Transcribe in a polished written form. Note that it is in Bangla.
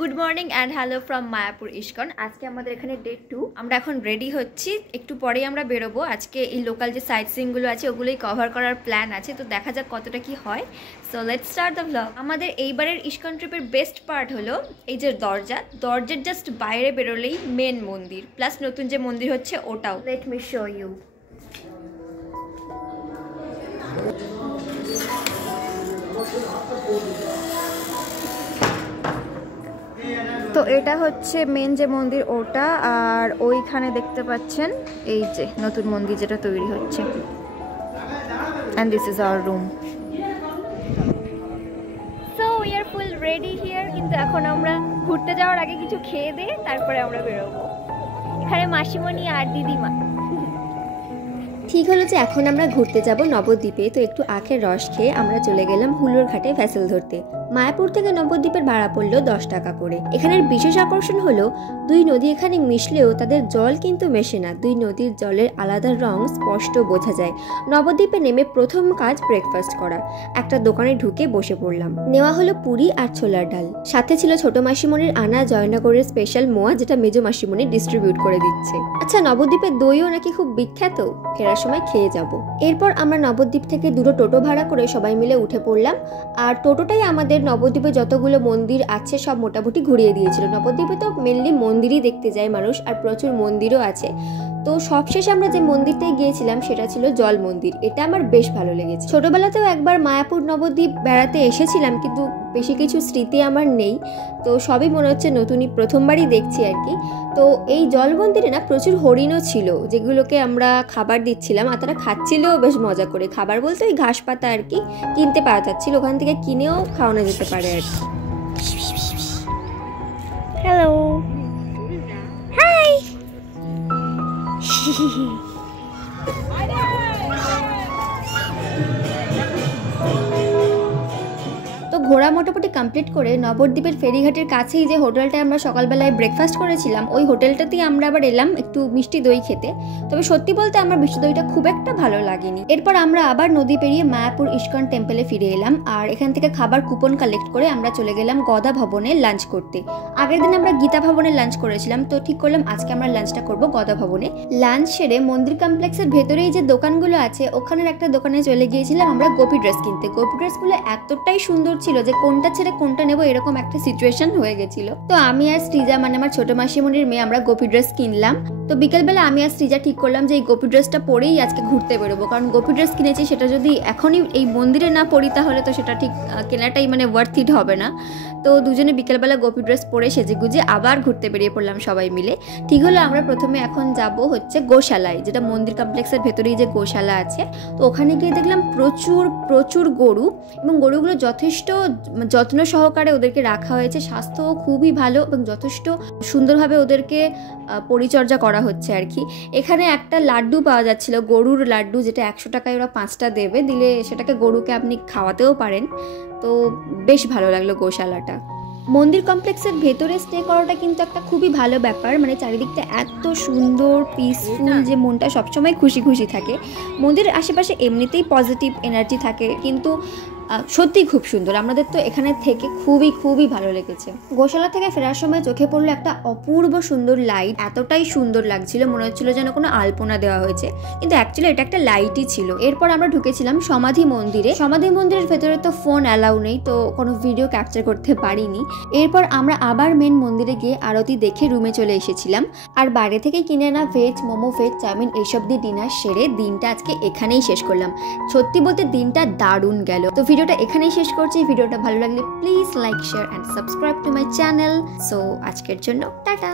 Good morning and hello from Mayapur ISKCON. আজকে আমাদের এখানে ডে 2। আমরা এখন রেডি হচ্ছি, একটু পরেই আমরা বেরোবো। আজকে এই লোকাল যে সাইট সিইংগুলো আছে ওগুলোই কভার করার প্ল্যান আছে, তো দেখা যাক কতটা কি হয়। So let's start the blog. আমাদের এইবারের ইস্কন ট্রিপের বেস্ট পার্ট হলো এই যে দরজার জাস্ট বাইরে বেরোলেই মেন মন্দির, প্লাস নতুন যে মন্দির হচ্ছে ওটাও। Let me show you. তো এটা হচ্ছে মেন যে মন্দির ওটা, আর ওইখানে দেখতে পাচ্ছেন এই যে নতুন মন্দির যেটা তৈরি হচ্ছে। And this is our room. So we are full ready here, কিন্তু এখন আমরা ঘুরতে যাওয়ার আগে কিছু খেয়ে দিয়ে তারপরে আমরা বেরোবো। এখানে মাসিমণি আর দিদিমা। ঠিক হলো যে এখন আমরা ঘুরতে যাব নবদ্বীপে। তো একটু আখের রস খেয়ে আমরা চলে গেলাম হুলোর ঘাটে ভ্যাসেল ধরতে। মায়াপুর থেকে নবদ্বীপের ভাড়া পড়লো 10 টাকা করে। এখানের বিশেষ আকর্ষণ হলো দুই নদী এখানে মিশলেও তাদের জল কিন্তু মেশে না। দুই নদীর জলের আলাদা রং স্পষ্ট বোঝা যায়। নবদ্বীপে নেমে প্রথম কাজ ব্রেকফাস্ট করা। একটা দোকানে ঢুকে বসে পড়লাম। নেওয়া হলো পুরি আর ছোলার ডাল, সাথে ছিল ছোট মাসিমণির আনা জয়নগরের স্পেশাল মোয়া, যেটা মেজো মাসিমণি ডিস্ট্রিবিউট করে দিচ্ছে। আচ্ছা, নবদ্বীপের দইও নাকি খুব বিখ্যাত, ফেরার সময় খেয়ে যাব। এরপর আমরা নবদ্বীপ থেকে দুটো টোটো ভাড়া করে সবাই মিলে উঠে পড়লাম। আর টোটোটাই আমাদের নবদ্বীপে যতগুলো মন্দির আছে সব মোটামুটি ঘুরিয়ে দিয়েছিল। নবদ্বীপে তো মেনলি মন্দিরই দেখতে যায় মানুষ, আর প্রচুর মন্দিরও আছে। তো সবশেষে আমরা যে মন্দিরটায় গিয়েছিলাম সেটা ছিল জল মন্দির। এটা আমার বেশ ভালো লেগেছে। ছোটবেলাতেও একবার মায়াপুর নবদ্বীপ বেড়াতে এসেছিলাম, কিন্তু বেশি কিছু স্মৃতি আমার নেই। তো সবই মনে হচ্ছে নতুনই, প্রথমবারই দেখছি আর কি। তো এই জল মন্দিরে না প্রচুর হরিণও ছিল, যেগুলোকে আমরা খাবার দিচ্ছিলাম, আর তারা খাচ্ছিলেও বেশ মজা করে। খাবার বলতে ওই ঘাস পাতা আর কি, কিনতে পাওয়া যাচ্ছিল, ওখান থেকে কিনেও খাওয়ানো যেতে পারে আর কি। Hello, hi. তো ঘোরা মোটামুটি কমপ্লিট করে নবদ্বীপের ফেরিঘাটের কাছেই যে হোটেলটায় আমরা সকালবেলায় ব্রেকফাস্ট করেছিলাম, ওই হোটেলটাতেই আমরা আবার এলাম একটু মিষ্টি দই খেতে। তবে সত্যি বলতে আমার মিষ্টি দইটা খুব একটা ভালো লাগেনি। এরপর আমরা আবার নদী পেরিয়ে মায়াপুর ইস্কন টেম্পলে ফিরে এলাম, আর এখান থেকে খাবার কুপন কালেক্ট করে আমরা চলে গেলাম গদা ভবনে লাঞ্চ করতে। আগের দিন আমরা গীতা ভবনে লাঞ্চ করেছিলাম, তো ঠিক করলাম আজকে আমরা লাঞ্চটা করবো গদা ভবনে। লাঞ্চ সেরে মন্দির কমপ্লেক্সের ভেতরেই যে দোকানগুলো আছে ওখানের একটা দোকানে চলে গিয়েছিলাম আমরা গোপী ড্রেস কিনতে। গোপী ড্রেসগুলো এতটাই সুন্দর ছিল যে কোনটা ছেড়ে কোনটা নেবো এরকম একটা সিচুয়েশন হয়ে গেছিল। তো আমি আর শ্রীজা, মানে আমার ছোট মাসিমণির মেয়ে, আমরা গোপী ড্রেস কিনলাম। তো বিকেলবেলা আমি আর শ্রীজা ঠিক করলাম যে এই গোপী ড্রেসটা পরেই আজকে ঘুরতে বেরোবো, কারণ গোপী ড্রেস কিনেছি সেটা যদি এখনই এই মন্দিরে না পরি তাহলে তো সেটা ঠিক কেনাটাই মানে ওয়ার্থ ইট হবে না। তো দুজনে বিকেলবেলা গোপী ড্রেস পরে সেজে গুজে আবার ঘুরতে বেরিয়ে পড়লাম সবাই মিলে। ঠিক হলো, আমরা প্রথমে এখন যাব হচ্ছে গোশালায়, যেটা মন্দির কমপ্লেক্সের ভেতরেই যে গোশালা আছে। তো ওখানে গিয়ে দেখলাম প্রচুর গরু, এবং গরুগুলো যথেষ্ট যত্ন সহকারে ওদেরকে রাখা হয়েছে। স্বাস্থ্যও খুবই ভালো এবং যথেষ্ট সুন্দরভাবে ওদেরকে পরিচর্যা করা হচ্ছে আর কি। এখানে একটা লাড্ডু পাওয়া যাচ্ছিল, গরুর লাড্ডু, যেটা 100 টাকায় ওরা 5টা দেবে, দিলে সেটাকে গরুকে আপনি খাওয়াতেও পারেন। তো বেশ ভালো লাগলো গোশালাটা। মন্দির কমপ্লেক্সের ভেতরে স্টে করাটা কিন্তু একটা খুবই ভালো ব্যাপার, মানে চারিদিকটা এত সুন্দর পিসফুল যে মনটা সবসময় খুশি খুশি থাকে। মন্দিরের আশেপাশে এমনিতেই পজিটিভ এনার্জি থাকে, কিন্তু সত্যিই খুব সুন্দর। আমাদের তো এখানে থেকে খুবই ভালো লেগেছে। গোশালা থেকে ফেরার সময় চোখে পড়লো একটা অপূর্ব সুন্দর লাইট। এতটাই সুন্দর লাগছিল, মনে হচ্ছিল যেন কোনো আলপনা দেওয়া হয়েছে, কিন্তু অ্যাকচুয়ালি এটা একটা লাইটই ছিল। এরপর আমরা ঢুকেছিলাম সমাধি মন্দিরে। সমাধি মন্দিরের ভেতরে তো ফোন অ্যালাউ নেই, তো কোনো ভিডিও ক্যাপচার করতে পারিনি। এরপর আমরা আবার মেন মন্দিরে গিয়ে আরতি দেখে রুমে চলে এসেছিলাম। আর বাইরে থেকে কিনে আনা ভেজ মোমো, ভেজ চাউমিন এইসব দিয়ে ডিনার সেরে দিনটা আজকে এখানেই শেষ করলাম। সত্যি বলতে দিনটা দারুণ গেল। তো ভিডিওটা এখানেই শেষ করছি। ভিডিওটা ভালো লাগলে please like, share and subscribe to my channel. So আজকের জন্য টাটা।